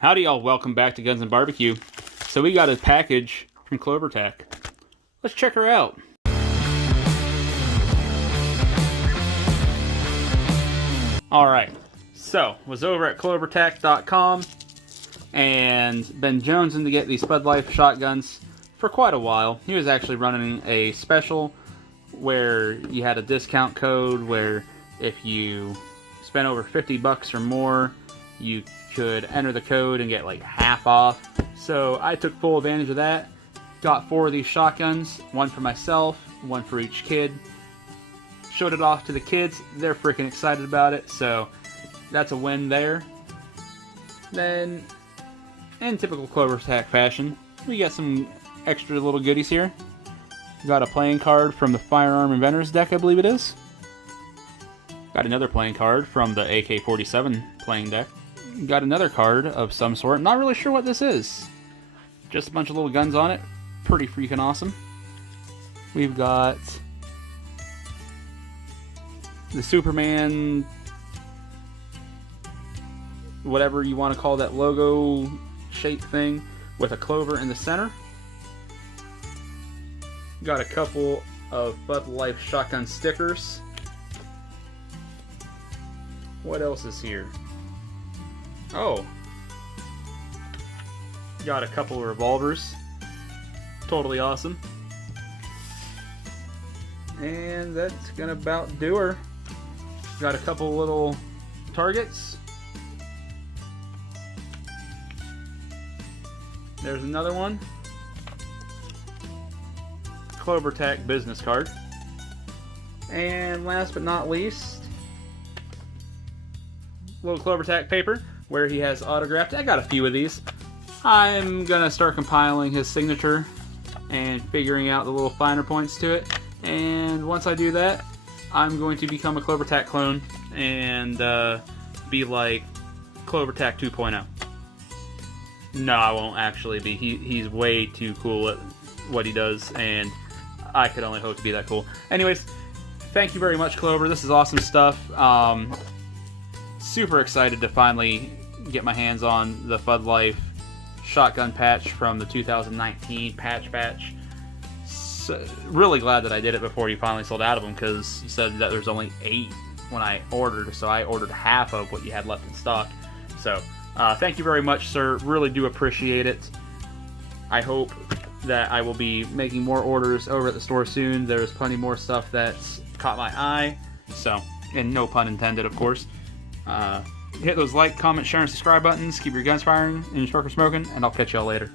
Howdy y'all, welcome back to Gunsnbbq. So we got a package from Clovertac. Let's check her out. Alright, so was over at Clovertac.com and been jonesing to get these Spud Life shotguns for quite a while. He was actually running a special where you had a discount code where if you spent over 50 bucks or more, you could enter the code and get like half off. So I took full advantage of that. Got 4 of these shotguns, one for myself, one for each kid. Showed it off to the kids. They're freaking excited about it, so that's a win there. Then, in typical Clovertac fashion, we got some extra little goodies here. Got a playing card from the Firearm Inventors deck, I believe it is. Got another playing card from the AK-47 playing deck. Got another card of some sort. Not really sure what this is. Just a bunch of little guns on it. Pretty freaking awesome. We've got the Superman, whatever you want to call that logo shape thing, with a clover in the center. Got a couple of Bud Life shotgun stickers. What else is here? Oh, got a couple of revolvers. Totally awesome. And that's gonna about do her. Got a couple little targets. There's another one. Clovertac business card. And last but not least, little Clovertac paper where he has autographed. I got a few of these. I'm gonna start compiling his signature and figuring out the little finer points to it. And once I do that, I'm going to become a Clovertac clone and be like Clovertac 2.0. No, I won't actually be. He's way too cool at what he does, and I could only hope to be that cool. Anyways, thank you very much, Clover. This is awesome stuff. Super excited to finally get my hands on the Bud Life shotgun patch from the 2019 patch batch. So, really glad that I did it before you finally sold out of them, because you said that there's only 8 when I ordered, so I ordered half of what you had left in stock. So thank you very much, sir. Really do appreciate it. I hope that I will be making more orders over at the store soon. There's plenty more stuff that's caught my eye, so, and no pun intended, of course. Hit those like, comment, share, and subscribe buttons. Keep your guns firing and your smoker smoking, and I'll catch y'all later.